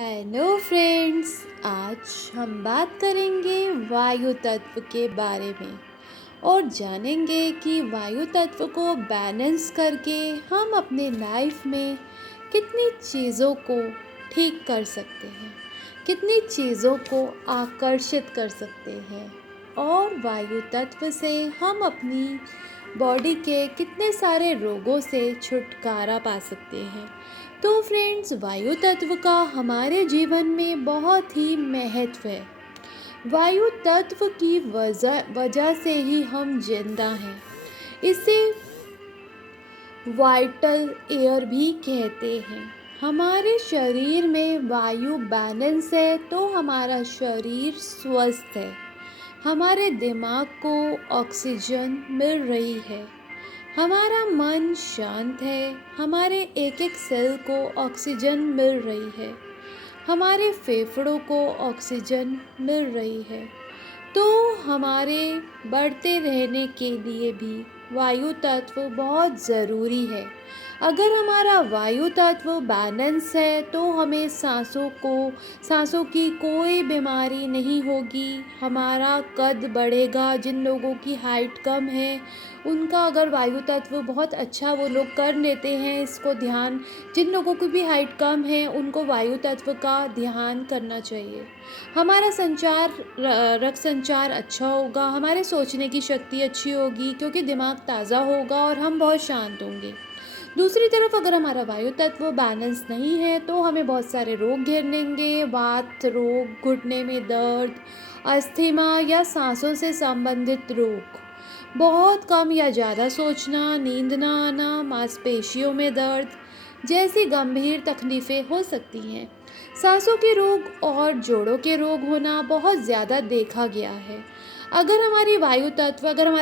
Hello friends. आज हम बात करेंगे वायु तत्व के बारे में और जानेंगे कि वायु तत्व को बैलेंस करके हम अपने लाइफ में कितनी चीज़ों को ठीक कर सकते हैं, कितनी चीज़ों को आकर्षित कर सकते हैं और वायु तत्व से हम अपनी बॉडी के कितने सारे रोगों से छुटकारा पा सकते हैं। तो फ्रेंड्स, वायु तत्व का हमारे जीवन में बहुत ही महत्व है। वायु तत्व की वजह वजह से ही हम जिंदा हैं। इसे वाइटल एयर भी कहते हैं। हमारे शरीर में वायु बैलेंस है तो हमारा शरीर स्वस्थ है, हमारे दिमाग को ऑक्सीजन मिल रही है, हमारा मन शांत है, हमारे एक एक सेल को ऑक्सीजन मिल रही है, हमारे फेफड़ों को ऑक्सीजन मिल रही है। तो हमारे बढ़ते रहने के लिए भी वायु तत्व बहुत ज़रूरी है। अगर हमारा वायु तत्व बैलेंस है तो हमें सांसों की कोई बीमारी नहीं होगी। हमारा कद बढ़ेगा। जिन लोगों की हाइट कम है उनका अगर वायु तत्व बहुत अच्छा वो लोग कर लेते हैं इसको ध्यान, जिन लोगों की भी हाइट कम है उनको वायु तत्व का ध्यान करना चाहिए। हमारा रक्त संचार अच्छा होगा, हमारे सोचने की शक्ति अच्छी होगी क्योंकि दिमाग ताज़ा होगा और हम बहुत शांत होंगे। दूसरी तरफ अगर हमारा वायु तत्व बैलेंस नहीं है तो हमें बहुत सारे रोग घेर लेंगे। वात रोग, घुटने में दर्द, अस्थमा या सांसों से संबंधित रोग, बहुत कम या ज़्यादा सोचना, नींद ना आना, मांसपेशियों में दर्द जैसी गंभीर तकलीफ़ें हो सकती हैं। सांसों के रोग और जोड़ों के रोग होना बहुत ज़्यादा देखा गया है। अगर हमारा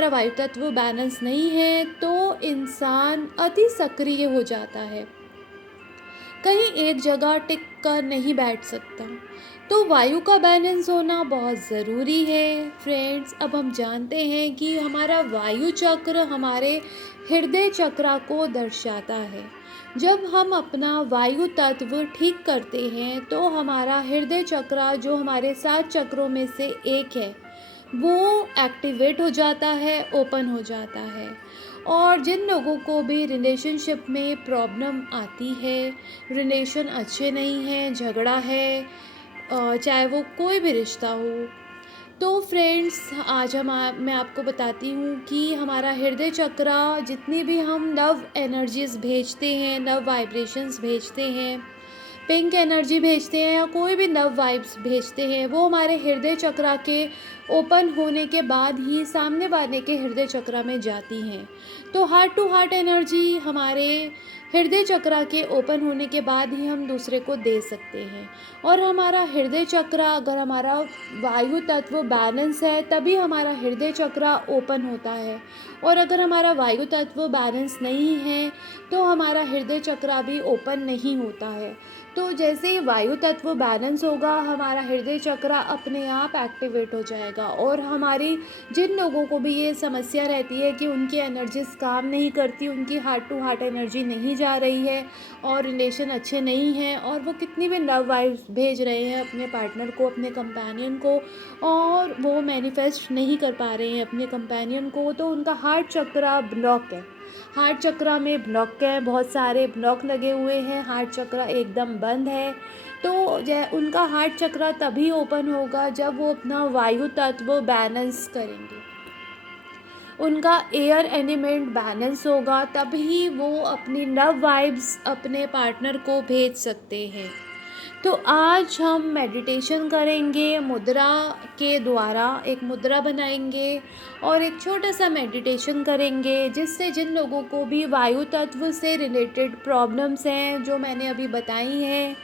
वायु तत्व बैलेंस नहीं है तो इंसान अति सक्रिय हो जाता है, कहीं एक जगह टिक कर नहीं बैठ सकता। तो वायु का बैलेंस होना बहुत ज़रूरी है। फ्रेंड्स, अब हम जानते हैं कि हमारा वायु चक्र हमारे हृदय चक्र को दर्शाता है। जब हम अपना वायु तत्व ठीक करते हैं तो हमारा हृदय चक्र, जो हमारे 7 चक्रों में से एक है, वो एक्टिवेट हो जाता है, ओपन हो जाता है। और जिन लोगों को भी रिलेशनशिप में प्रॉब्लम आती है, रिलेशन अच्छे नहीं हैं, झगड़ा है, चाहे वो कोई भी रिश्ता हो, तो फ्रेंड्स आज मैं आपको बताती हूँ कि हमारा हृदय चक्र, जितनी भी हम लव एनर्जीज़ भेजते हैं, लव वाइब्रेशंस भेजते हैं, पिंक एनर्जी भेजते हैं या कोई भी लव वाइब्स भेजते हैं, वो हमारे हृदय चक्र के ओपन होने के बाद ही सामने वाले के हृदय चक्र में जाती हैं। तो हार्ट टू हार्ट एनर्जी हमारे हृदय चक्र के ओपन होने के बाद ही हम दूसरे को दे सकते हैं। और हमारा हृदय चक्र, अगर हमारा वायु तत्व बैलेंस है तभी हमारा हृदय चक्र ओपन होता है। और अगर हमारा वायु तत्व बैलेंस नहीं है तो हमारा हृदय चक्र भी ओपन नहीं होता है। तो जैसे ही वायु तत्व बैलेंस होगा हमारा हृदय चक्र अपने आप एक्टिवेट हो जाएगा। और हमारी जिन लोगों को भी ये समस्या रहती है कि उनकी एनर्जीज काम नहीं करती, उनकी हार्ट टू हार्ट एनर्जी नहीं जा रही है और रिलेशन अच्छे नहीं हैं और वो कितनी भी लव वाइब्स भेज रहे हैं अपने पार्टनर को, अपने कंपेनियन को, और वो मैनिफेस्ट नहीं कर पा रहे हैं अपने कंपेनियन को, तो उनका हार्ट चक्र ब्लॉक है। हार्ट चक्र में ब्लॉक है, बहुत सारे ब्लॉक लगे हुए हैं, हार्ट चक्र एकदम बंद है। तो जय उनका हार्ट चक्र तभी ओपन होगा जब वो अपना वायु तत्व बैलेंस करेंगे, उनका एयर एलिमेंट बैलेंस होगा, तभी वो अपनी लव वाइब्स अपने पार्टनर को भेज सकते हैं। तो आज हम मेडिटेशन करेंगे, मुद्रा के द्वारा एक मुद्रा बनाएंगे और एक छोटा सा मेडिटेशन करेंगे, जिससे जिन लोगों को भी वायु तत्व से रिलेटेड प्रॉब्लम्स हैं जो मैंने अभी बताई हैं,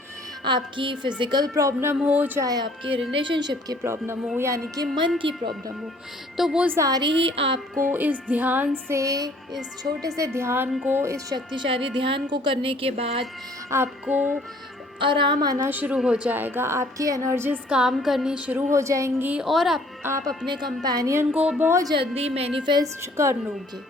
आपकी फ़िज़िकल प्रॉब्लम हो चाहे आपकी रिलेशनशिप की प्रॉब्लम हो, यानी कि मन की प्रॉब्लम हो, तो वो सारी ही आपको इस ध्यान से, इस छोटे से ध्यान को, इस शक्तिशाली ध्यान को करने के बाद आपको आराम आना शुरू हो जाएगा। आपकी एनर्जीज़ काम करनी शुरू हो जाएंगी और आप अपने कंपेनियन को बहुत जल्दी मैनिफेस्ट कर लोगे।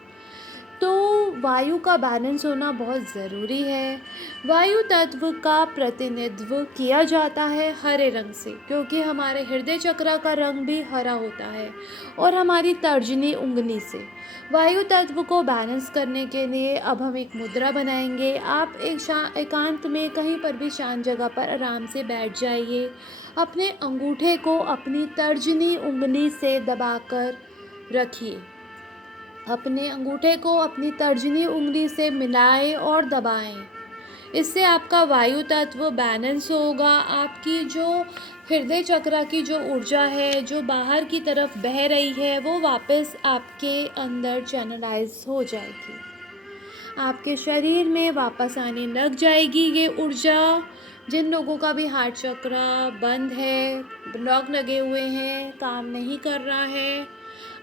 तो वायु का बैलेंस होना बहुत ज़रूरी है। वायु तत्व का प्रतिनिधित्व किया जाता है हरे रंग से, क्योंकि हमारे हृदय चक्र का रंग भी हरा होता है, और हमारी तर्जनी उंगली से। वायु तत्व को बैलेंस करने के लिए अब हम एक मुद्रा बनाएंगे। आप एकांत में कहीं पर भी शांत जगह पर आराम से बैठ जाइए। अपने अंगूठे को अपनी तर्जनी उंगली से दबाकर रखिए। अपने अंगूठे को अपनी तर्जनी उंगली से मिलाएं और दबाएं। इससे आपका वायु तत्व बैलेंस होगा। आपकी जो हृदय चक्र की जो ऊर्जा है, जो बाहर की तरफ बह रही है, वो वापस आपके अंदर चैनलाइज हो जाएगी, आपके शरीर में वापस आने लग जाएगी ये ऊर्जा। जिन लोगों का भी हार्ट चक्र बंद है, ब्लॉक लगे हुए हैं, काम नहीं कर रहा है,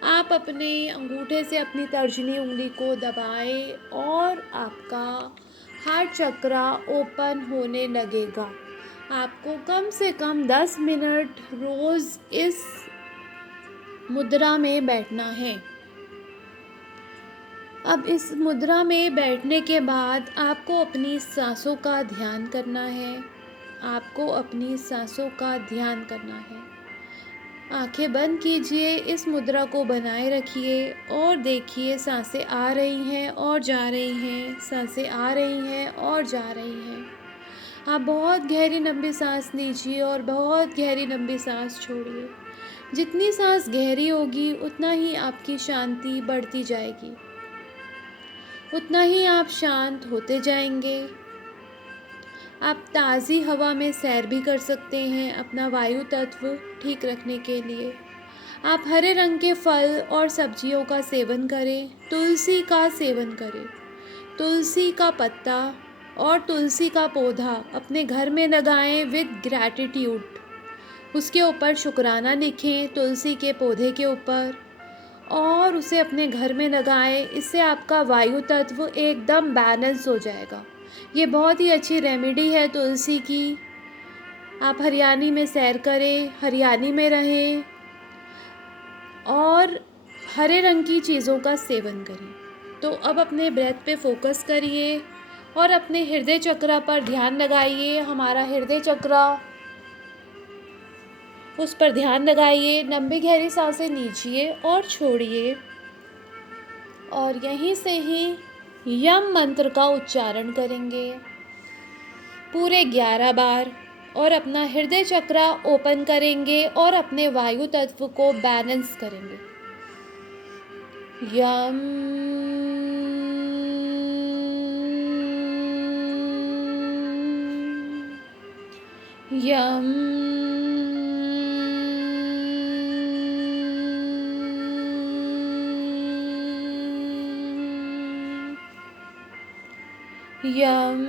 आप अपने अंगूठे से अपनी तर्जनी उंगली को दबाएं और आपका हार्ट चक्र ओपन होने लगेगा। आपको कम से कम 10 मिनट रोज़ इस मुद्रा में बैठना है। अब इस मुद्रा में बैठने के बाद आपको अपनी सांसों का ध्यान करना है। आपको अपनी सांसों का ध्यान करना है। आंखें बंद कीजिए, इस मुद्रा को बनाए रखिए और देखिए सांसें आ रही हैं और जा रही हैं, सांसें आ रही हैं और जा रही हैं। आप बहुत गहरी लंबी सांस लीजिए और बहुत गहरी लंबी सांस छोड़िए। जितनी सांस गहरी होगी उतना ही आपकी शांति बढ़ती जाएगी, उतना ही आप शांत होते जाएंगे। आप ताज़ी हवा में सैर भी कर सकते हैं अपना वायु तत्व ठीक रखने के लिए। आप हरे रंग के फल और सब्जियों का सेवन करें, तुलसी का सेवन करें। तुलसी का पत्ता और तुलसी का पौधा अपने घर में लगाएं विद ग्रैटिट्यूड। उसके ऊपर शुक्राना लिखें तुलसी के पौधे के ऊपर और उसे अपने घर में लगाएं। इससे आपका वायु तत्व एकदम बैलेंस हो जाएगा। ये बहुत ही अच्छी रेमेडी है तुलसी की। आप हरियाली में सैर करें, हरियाली में रहें और हरे रंग की चीज़ों का सेवन करें। तो अब अपने ब्रेथ पे फोकस करिए और अपने हृदय चक्र पर ध्यान लगाइए। हमारा हृदय चक्र, उस पर ध्यान लगाइए। लंबी गहरी सांसें लीजिए और छोड़िए और यहीं से ही यम मंत्र का उच्चारण करेंगे पूरे 11 बार और अपना हृदय चक्र ओपन करेंगे और अपने वायु तत्व को बैलेंस करेंगे। यम यम यम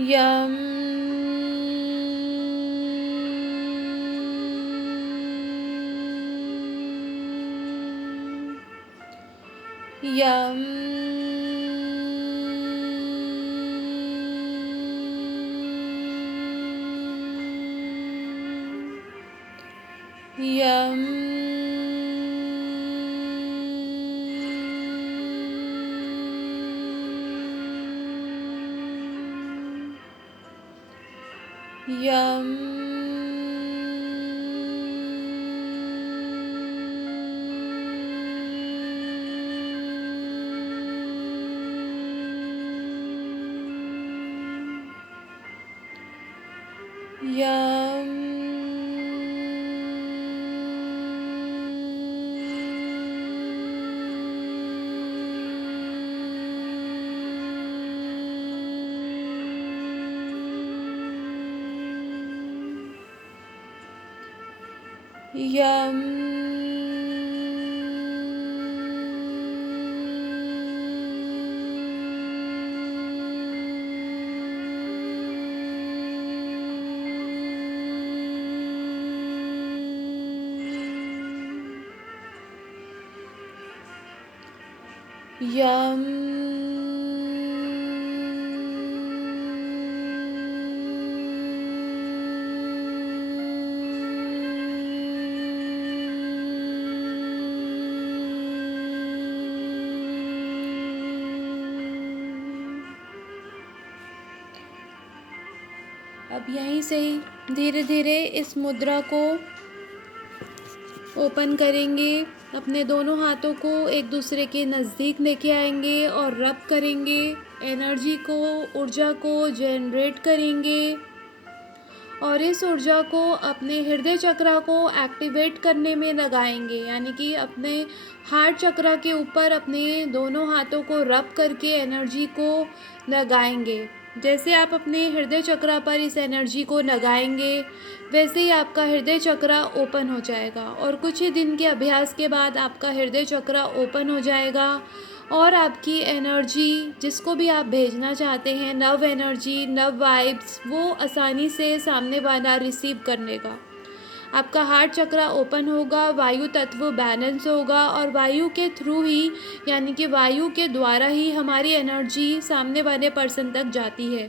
यम यम यम यम यम यम यम अब यहीं से ही धीरे धीरे इस मुद्रा को ओपन करेंगे। अपने दोनों हाथों को एक दूसरे के नज़दीक लेके आएंगे और रब करेंगे। एनर्जी को, ऊर्जा को जनरेट करेंगे और इस ऊर्जा को अपने हृदय चक्र को एक्टिवेट करने में लगाएंगे, यानी कि अपने हार्ट चक्र के ऊपर अपने दोनों हाथों को रब करके एनर्जी को लगाएंगे। जैसे आप अपने हृदय चक्र पर इस एनर्जी को लगाएंगे वैसे ही आपका हृदय चक्र ओपन हो जाएगा और कुछ ही दिन के अभ्यास के बाद आपका हृदय चक्र ओपन हो जाएगा और आपकी एनर्जी, जिसको भी आप भेजना चाहते हैं, नव एनर्जी, नव वाइब्स, वो आसानी से सामने वाला रिसीव करने का। आपका हार्ट चक्र ओपन होगा, वायु तत्व बैलेंस होगा और वायु के थ्रू ही, यानी कि वायु के द्वारा ही हमारी एनर्जी सामने वाले पर्सन तक जाती है।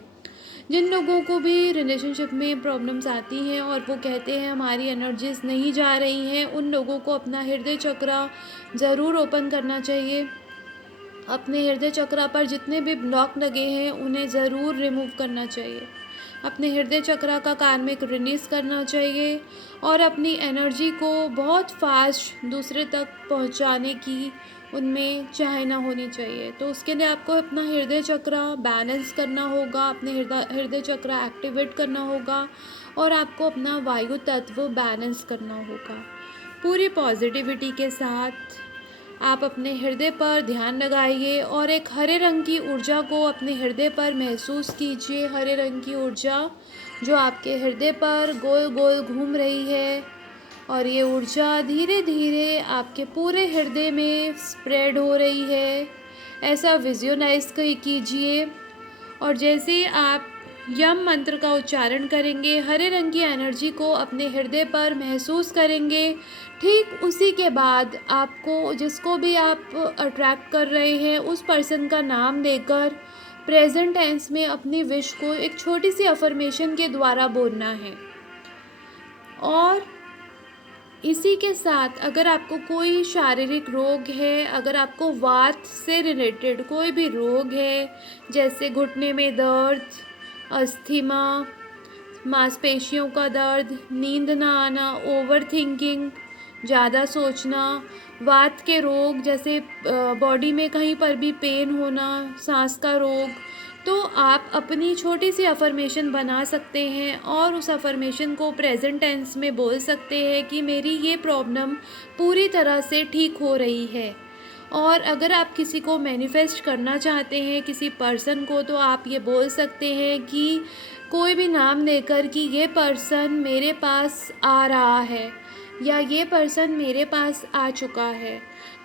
जिन लोगों को भी रिलेशनशिप में प्रॉब्लम्स आती हैं और वो कहते हैं हमारी एनर्जीज नहीं जा रही हैं, उन लोगों को अपना हृदय चक्र ज़रूर ओपन करना चाहिए। अपने हृदय चक्र पर जितने भी ब्लॉक लगे हैं उन्हें ज़रूर रिमूव करना चाहिए। अपने हृदय चक्र का कार्मिक रिलीज़ करना चाहिए और अपनी एनर्जी को बहुत फास्ट दूसरे तक पहुंचाने की उनमें चाहना होनी चाहिए। तो उसके लिए आपको अपना हृदय चक्र बैलेंस करना होगा, अपने हृदय चक्र एक्टिवेट करना होगा और आपको अपना वायु तत्व बैलेंस करना होगा। पूरी पॉजिटिविटी के साथ आप अपने हृदय पर ध्यान लगाइए और एक हरे रंग की ऊर्जा को अपने हृदय पर महसूस कीजिए। हरे रंग की ऊर्जा जो आपके हृदय पर गोल गोल घूम रही है और ये ऊर्जा धीरे धीरे आपके पूरे हृदय में स्प्रेड हो रही है। ऐसा विजुअलाइज कीजिए और जैसे ही आप यम मंत्र का उच्चारण करेंगे, हरे रंग की एनर्जी को अपने हृदय पर महसूस करेंगे। ठीक उसी के बाद आपको, जिसको भी आप अट्रैक्ट कर रहे हैं, उस पर्सन का नाम लेकर प्रेजेंट टेंस में अपनी विश को एक छोटी सी अफर्मेशन के द्वारा बोलना है। और इसी के साथ अगर आपको कोई शारीरिक रोग है, अगर आपको वात से रिलेटेड कोई भी रोग है, जैसे घुटने में दर्द, अस्थमा, मांसपेशियों का दर्द, नींद ना आना, ओवर थिंकिंग, ज़्यादा सोचना, वात के रोग जैसे बॉडी में कहीं पर भी पेन होना, सांस का रोग, तो आप अपनी छोटी सी अफर्मेशन बना सकते हैं और उस अफर्मेशन को प्रेजेंट टेंस में बोल सकते हैं कि मेरी ये प्रॉब्लम पूरी तरह से ठीक हो रही है। और अगर आप किसी को मैनिफेस्ट करना चाहते हैं, किसी पर्सन को, तो आप ये बोल सकते हैं कि कोई भी नाम लेकर कि ये पर्सन मेरे पास आ रहा है या ये पर्सन मेरे पास आ चुका है।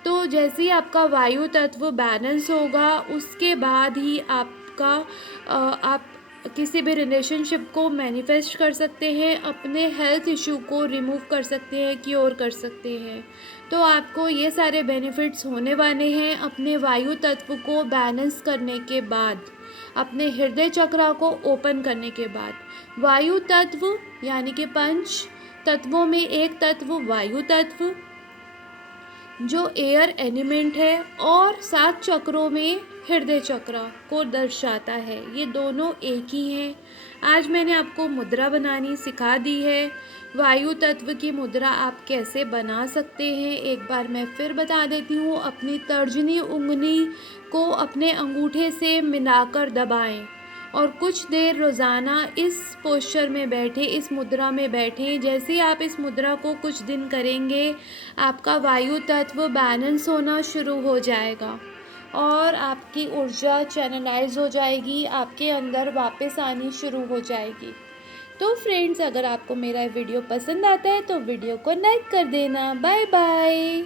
तो जैसे ही आपका वायु तत्व बैलेंस होगा उसके बाद ही आप किसी भी रिलेशनशिप को मैनिफेस्ट कर सकते हैं, अपने हेल्थ इशू को रिमूव कर सकते हैं, क्योर कर सकते हैं। तो आपको ये सारे बेनिफिट्स होने वाले हैं अपने वायु तत्व को बैलेंस करने के बाद, अपने हृदय चक्र को ओपन करने के बाद। वायु तत्व यानी कि पंच तत्वों में एक तत्व वायु तत्व जो एयर एलिमेंट है और 7 चक्रों में हृदय चक्र को दर्शाता है, ये दोनों एक ही हैं। आज मैंने आपको मुद्रा बनानी सिखा दी है। वायु तत्व की मुद्रा आप कैसे बना सकते हैं एक बार मैं फिर बता देती हूँ। अपनी तर्जनी उंगली को अपने अंगूठे से मिलाकर दबाएं और कुछ देर रोज़ाना इस पोस्चर में बैठे, इस मुद्रा में बैठें। जैसे ही आप इस मुद्रा को कुछ दिन करेंगे आपका वायु तत्व बैलेंस होना शुरू हो जाएगा और आपकी ऊर्जा चैनलाइज हो जाएगी, आपके अंदर वापस आनी शुरू हो जाएगी। तो फ्रेंड्स, अगर आपको मेरा वीडियो पसंद आता है तो वीडियो को लाइक कर देना। Bye bye.